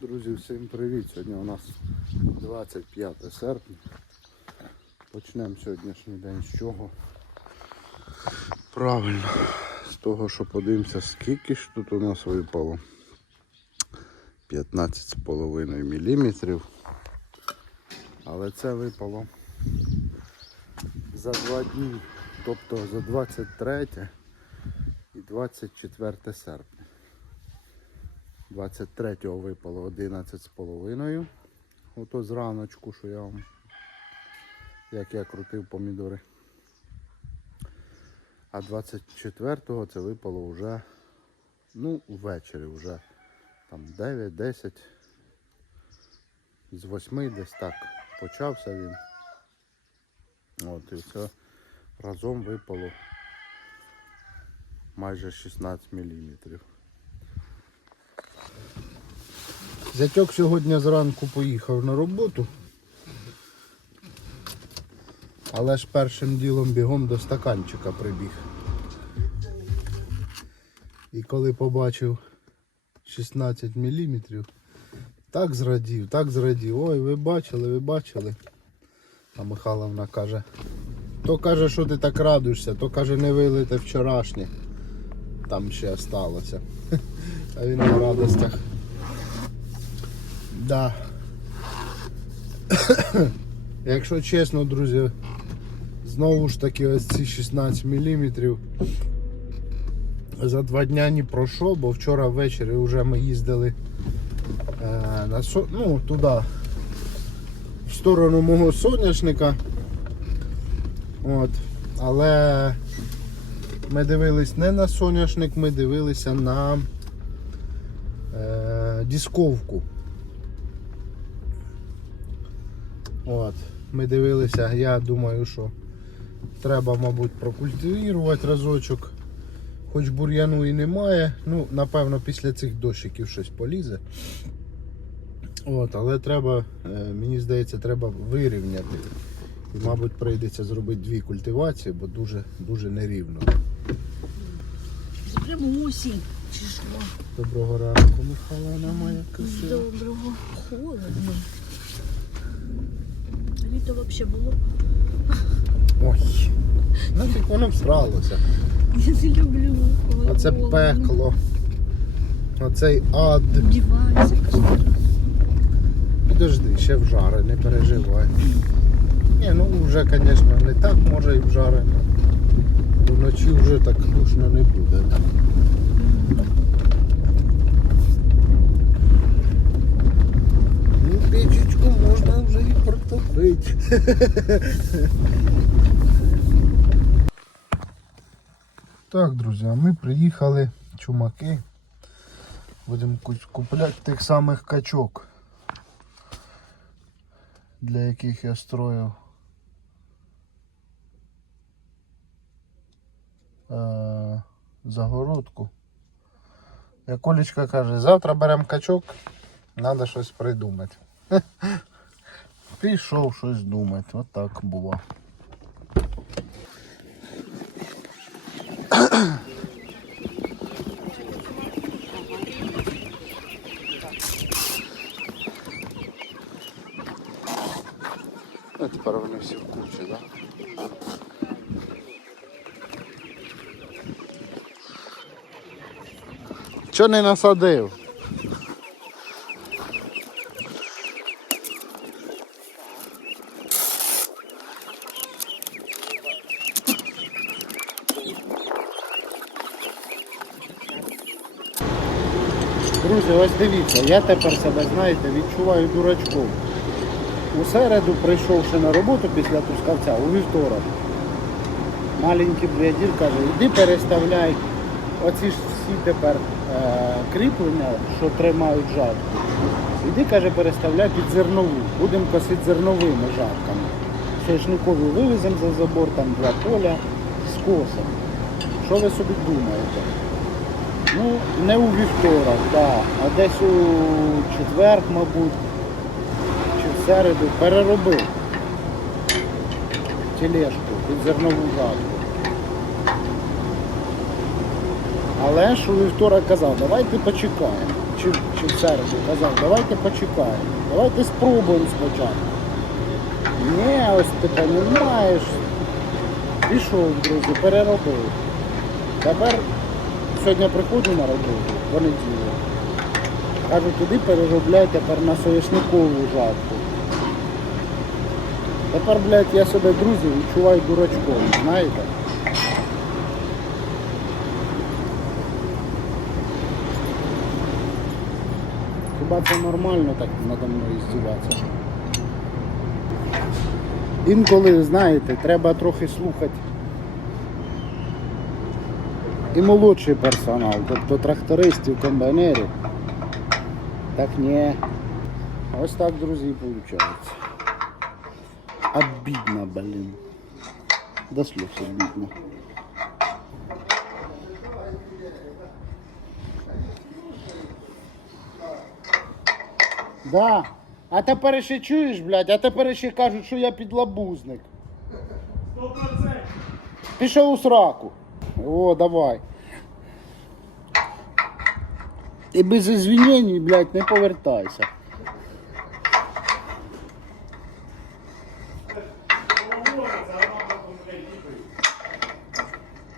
Друзі, всім привіт! Сьогодні у нас 25 серпня. Почнемо сьогоднішній день з чого? Правильно, з того, що подивимося, скільки ж тут у нас випало. 15,5 мм. Але це випало за два дні, тобто за 23 і 24 серпня. 23-го випало 11,5. Ото зраночку, що я вам, як я крутив помідори. А 24-го це випало вже, ну, ввечері вже там 9-10. З 8 десь так почався він. От, і все разом випало майже 16 міліметрів. Зятьок сьогодні зранку поїхав на роботу. Але ж першим ділом бігом до стаканчика прибіг. І коли побачив 16 мм, так зрадів, так зрадів. Ой, ви бачили, ви бачили. А Михайловна каже, то каже, що ти так радуєшся, то каже, не вилите вчорашнє. Там ще сталося. А він на радостях. Да. Якщо чесно, друзі, знову ж таки ось ці 16 мм за два дня не пройшов, бо вчора ввечері вже ми їздили е, на ну, туди, в сторону мого соняшника. От. Але ми дивились не на соняшник, ми дивилися на е, дисковку. От. Ми дивилися, я думаю, що треба, мабуть, прокультивувати разочок. Хоч бур'яну і немає, ну, напевно, після цих дощиків щось полізе. От, але треба, е, мені здається, треба вирівняти. І, мабуть, прийдеться зробити дві культивації, бо дуже, дуже нерівно. Прямо осінь. Чи що? Доброго ранку, Михайловна моя красива. Доброго. Холодно. Літо взагалі було. Ой, нафіг воно всралося. Я не люблю. Оце пекло. Оцей ад. Вдівайся, кажу. Підожди, ще вжари, не переживай. Ні, ну вже, звісно, не так може і вжари. ну, Вночі вже так душно не буде. да. Ну, печечку можна вже і протопити. Так, друзі, ми приїхали чумаки. Будемо куп- купляти тих самих качок для яких я строїв е, загородку. Як Олечка каже, завтра беремо качок, треба щось придумати. Пішов щось думати, от так було. А тепер вони всі в кучі, так? Да? Чого не насадив? Друзі, ось дивіться, я тепер себе, знаєте, відчуваю дурачком. У середу, прийшовши на роботу після Трускавця, у вівторок, маленький бригадір каже, іди переставляй оці ж всі тепер е, кріплення, що тримають жатку. Іди, каже, переставляй під зернову. Будемо косити зерновими жатками. Шишникові вивеземо за забор, там два поля з косом. Що ви собі думаєте? Ну, не у вівторок, да, а десь у четвер, мабуть чи в середу переробив тележку під зернову жатку. Але ж у вівторок казав, давайте почекаємо. чи, чи в середу казав, давайте почекаємо, давайте спробуємо спочатку. Ні, ось ти розумієш. Пішов, друзі, переробив. Тепер сьогодні приходжу на роботу, понеділок. Кажу, туди переробляй тепер на соняшникову жатку. Тепер, блядь, я себе, друзі, відчуваю дурачком, знаєте? Хіба це нормально так надо мною здіватися? Інколи, знаєте, треба трохи слухати і молодший персонал, тобто трактористів, комбайнерів. Так ні. Ось так, друзі, і виходить. Обідно, блін. До слез обідно. Да. А тепер ще чуєш, блядь, а тепер ще кажуть, що я підлабузник. Пішов у сраку. О, давай. І без извинений, блядь, не повертайся.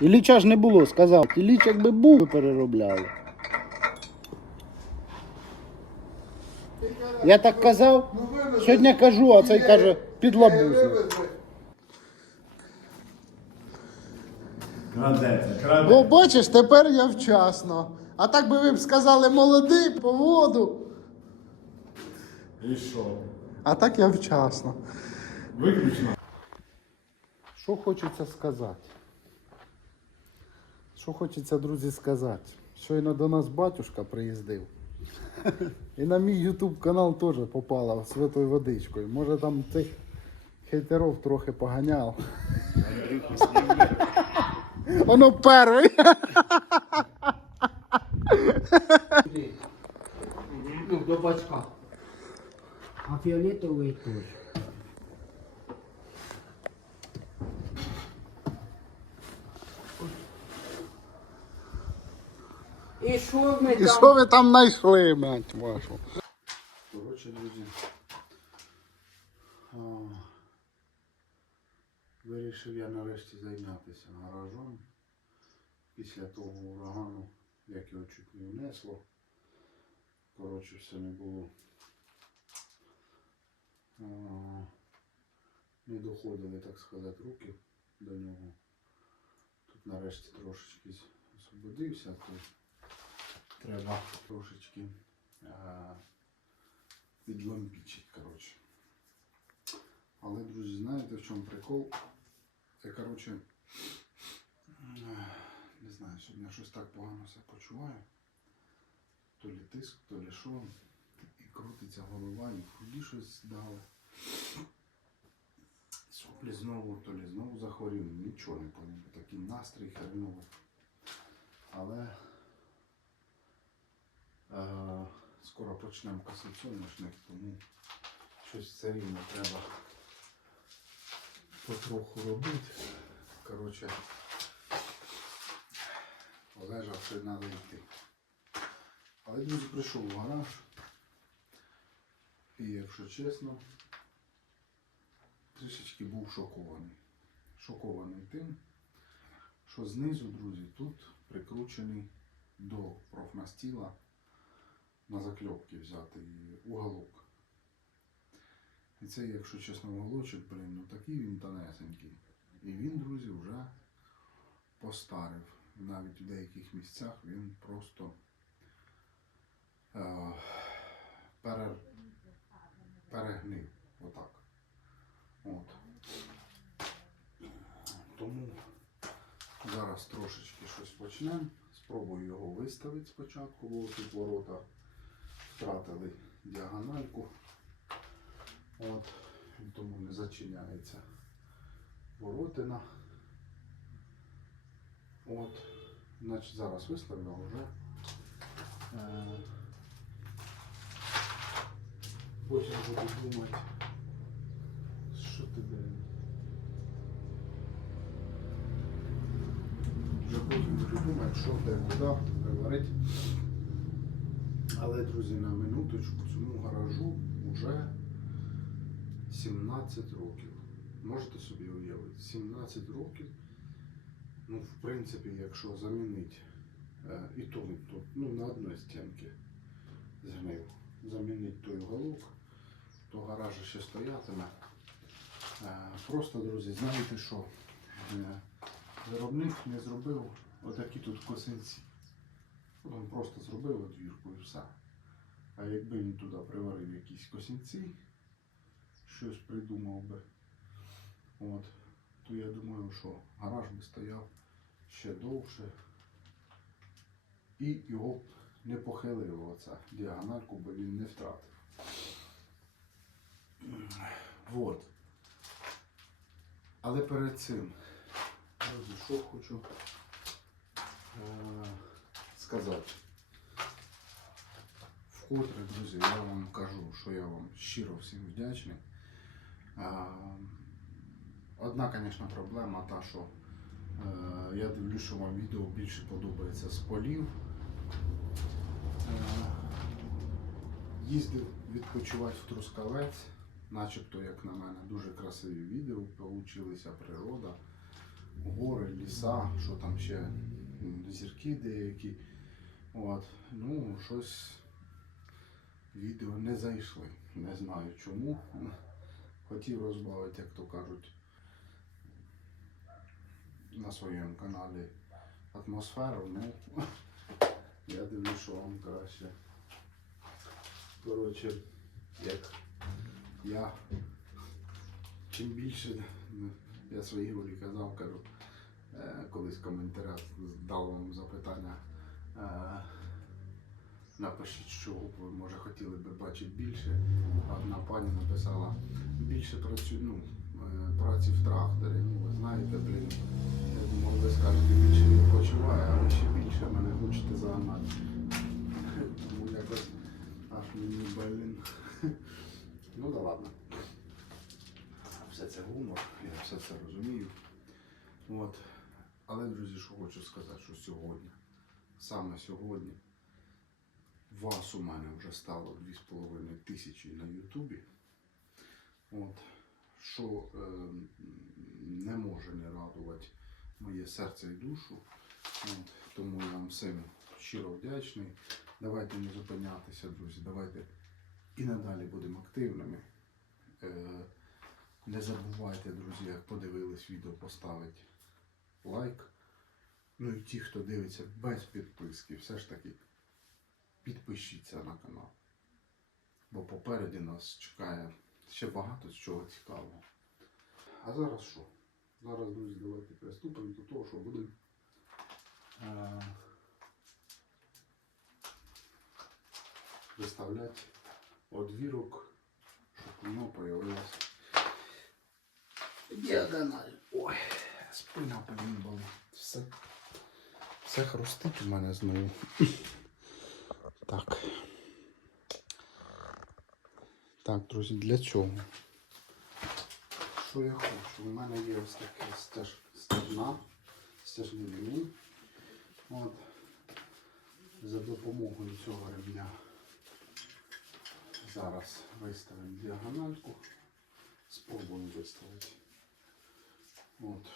Ілліча ж не було, сказав. Ілліч якби був, переробляли. Я так казав, сьогодні кажу, а цей каже підлабузник. Крадеться, краде. Бо бачиш, тепер я вчасно. А так би ви б сказали молодий по воду. І що? А так я вчасно. Виключно. Що хочеться сказати? Що хочеться, друзі, сказати? Щойно до нас батюшка приїздив. І на мій ютуб канал теж попала святою водичкою. Може там цих хейтеров трохи поганяв. Воно перший. Ну, до бачка. А фіолетовий теж. І що ми І там? що ви там знайшли, мать вашу? Коротше, друзі. а, Вирішив я нарешті зайнятися гаражом. Після того урагану, як його чуть не внесло. Коротше, все не було. а, Не доходили, так сказати, руки до нього. Тут нарешті трошечки освободився, то треба трошечки підлампічити, коротше. Але, друзі, знаєте в чому прикол? Я, коротше, не знаю, сьогодні я щось так погано себе почуваю. То лі тиск, то лі що. І крутиться голова, і в груді щось дали. Соплі знову, то лі знову захворів, нічого не пам'ятаю. Такий настрій хреновий. Але Е, Скоро почнемо касаційношник, тому щось все рівно треба потроху робити. Коротше, Олежа ще треба йти. Але друзі прийшов в гараж. І якщо чесно, трішечки був шокований. Шокований тим, що знизу, друзі, тут прикручений до профнастіла на закльопки взяти уголок. І це, якщо чесно, уголочок, блін, ну такий він тонесенький. І він, друзі, вже постарив. Навіть у деяких місцях він просто е, пере, перегнив. Отак. От. Тому зараз трошечки щось почнемо. Спробую його виставити спочатку, бо тут ворота втратили діагональку. От, тому не зачиняється воротина. От, значить зараз виставлю вже. Е, потім буду думати, що тебе. Вже потім буду думати, що де, куди говорити. Але, друзі, на минуточку цьому гаражу вже 17 років. Можете собі уявити, 17 років. Ну, в принципі, якщо замінити е, і то, і то, ну, на одній стінці згнив, замінити той уголок, то гараж ще стоятиме. Е, Просто, друзі, знаєте що? Е, Виробник не зробив отакі тут косинці. Він просто зробив одвірку і все. А якби він туди приварив якісь косинці, щось придумав би, от, то я думаю, що гараж би стояв ще довше і його не похилило оце діагональку, бо він не втратив. Вот. Але перед цим, що хочу е, сказати. Вкотре, друзі, я вам кажу, що я вам щиро всім вдячний. Е, Одна, звісно, проблема та, що е, я дивлюсь, що вам відео більше подобається з полів. Е, Їздив відпочивати в Трускавець, начебто, як на мене, дуже красиві відео, получилися природа, гори, ліса, що там ще зірки деякі. От. Ну, щось відео не зайшли. Не знаю чому. Хотів розбавити, як то кажуть, на своєму каналі атмосферу, ну я дивлюсь, що вам краще. Коротше, як я чим більше ну, я свої ролі казав, кажу, е, колись в коментарях дав вам запитання. е, Напишіть, що ви може хотіли би бачити більше. Одна пані написала більше працю, ну, праці в тракторі. Ну, ви знаєте, блін. Я думав, ви скажете більше відпочиває, а ви ще більше мене хочете загнати. Тому якось аж мені блін. Ну да ладно. Все це гумор, я все це розумію. От. Але, друзі, що хочу сказати, що сьогодні, саме сьогодні, вас у мене вже стало 2,5 тисячі на Ютубі. От. Що е, не може не радувати моє серце і душу. Тому я вам всім щиро вдячний. Давайте не зупинятися, друзі. Давайте і надалі будемо активними. Е, не забувайте, друзі, як подивились відео, поставити лайк. Ну і ті, хто дивиться без підписки, все ж таки підпишіться на канал. Бо попереді нас чекає ще багато з чого цікавого. А зараз що? Зараз, друзі, давайте приступимо до того, що будемо е, виставляти одвірок, щоб воно появилось діагональ. Ой, спина блін. Все, все хрустить у мене знову. Так. Так, друзі, для чого? Що я хочу? У мене є ось таке стеж, стежна, стежний ремінь. От. За допомогою цього ремня зараз виставимо діагональку. Спробуємо виставити. От.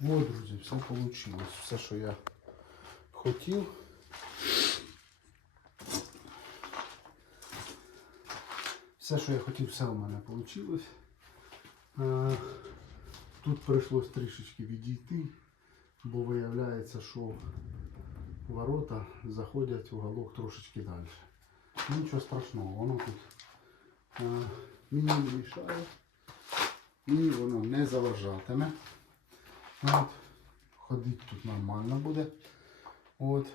Вот, друзі, все вийшло. Все, що я хотів. Все, що я хотів, все у мене вийшло. Тут прийшлось трішечки відійти, бо виявляється, що ворота заходять в уголок трошечки далі. Ну, Нічого страшного, воно тут е, мені не мішає, мені воно не заважатиме. От. Ходити тут нормально буде. От.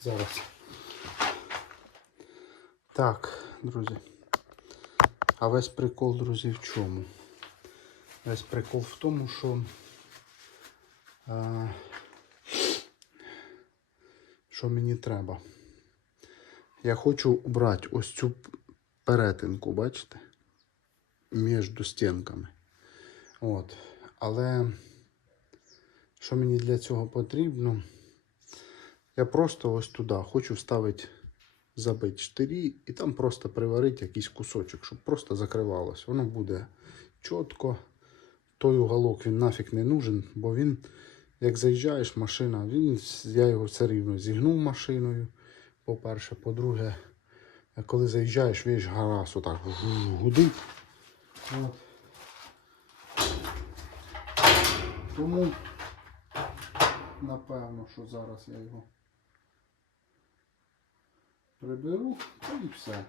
Зараз. Так, друзі. А весь прикол, друзі, в чому? Весь прикол в тому, що. Е, що мені треба. Я хочу убрати ось цю перетинку, бачите? Між стінками. От. Але що мені для цього потрібно? Я просто ось туди хочу вставити, забити штирі і там просто приварити якийсь кусочок, щоб просто закривалось. Воно буде чітко. Той уголок він нафіг не нужен, бо він, як заїжджаєш, машина, він, я його все рівно зігнув машиною. По-перше, по-друге, коли заїжджаєш, весь гараж отак гудить. От. Тому, напевно, що зараз я його приберу і все.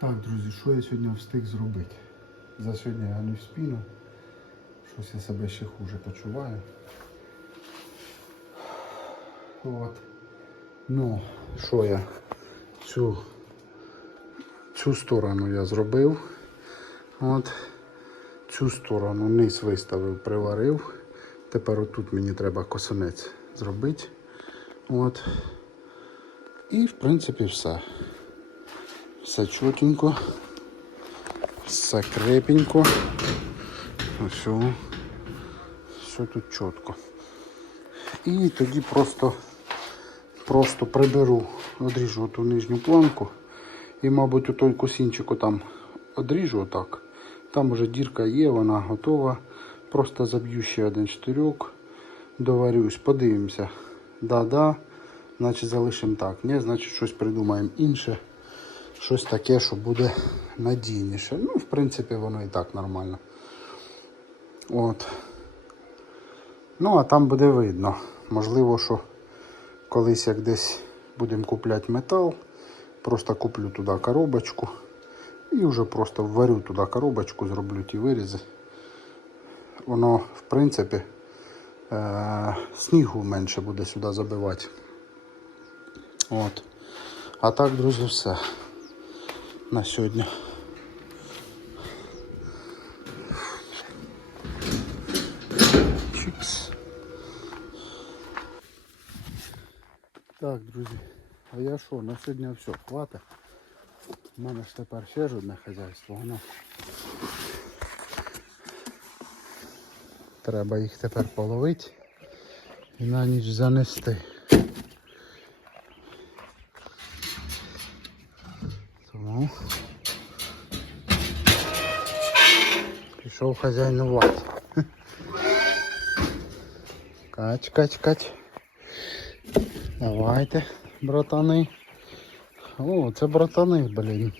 Так, друзі, що я сьогодні встиг зробити? За сьогодні я не вспіну. Щось я себе ще хуже почуваю. От. Ну, що я цю, цю сторону я зробив. От. Цю сторону низ виставив, приварив. Тепер отут мені треба косинець зробити. От. І в принципі все. Все чотенько. Все крепенько. Все. Все тут чітко. І тоді просто просто приберу, одріжу ту нижню планку. І, мабуть, у той косінчику там одріжу отак. Там уже дірка є, вона готова. Просто заб'ю ще один штирьок, доварюсь, подивимося. Да-да, значить залишимо так. Ні, значить щось придумаємо інше. Щось таке, що буде надійніше. Ну, в принципі, воно і так нормально. От. Ну, а там буде видно. Можливо, що колись як десь будемо купляти метал, просто куплю туди коробочку. І вже просто вварю туди коробочку, зроблю ті вирізи. Воно, в принципі, е- снігу менше буде сюди забивати. От. А так, друзі, все на сьогодні. Чикс. Так, друзі, а я що, на сьогодні все, хватить. У мене ж тепер ще ж одне хазяйство. Воно. Треба їх тепер половити і на ніч занести. Тому пішов хазяйнувати. Кач, кач, кач. Давайте, братани. О, це братани, блін.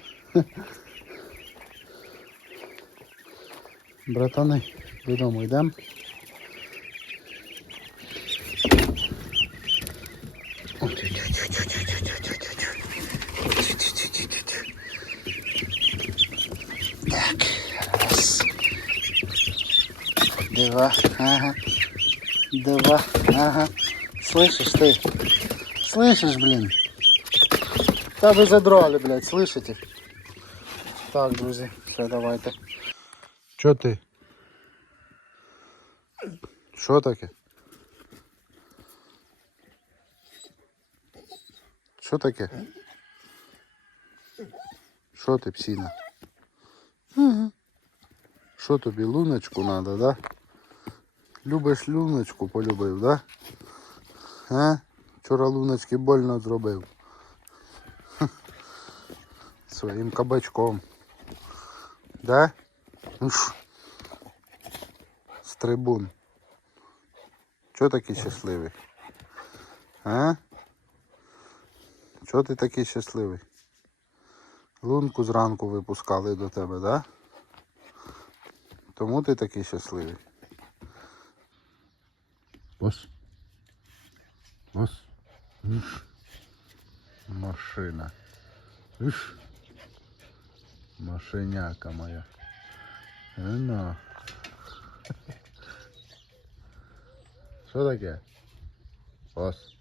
Братани, додому йдемо. Так, раз. Два, ага. Два, ага. Слышишь ты? Слышишь, блин? Та ви задрали, блядь, слышите? Так, друзі, все, давайте. Чо ти? Що таке? Що таке? Що ти, псіна? Що тобі, луночку надо, да? Любиш луночку полюбив, да? А? Вчора луночки больно зробив. Своїм кабачком. Да? Уф. Стрибун. Чого такий щасливий? А? Чого ти такий щасливий? Лунку зранку випускали до тебе, да? Тому ти такий щасливий. Ось. Ось. Машина. Уш. Машиняка моя. Ну. Що таке? Ось.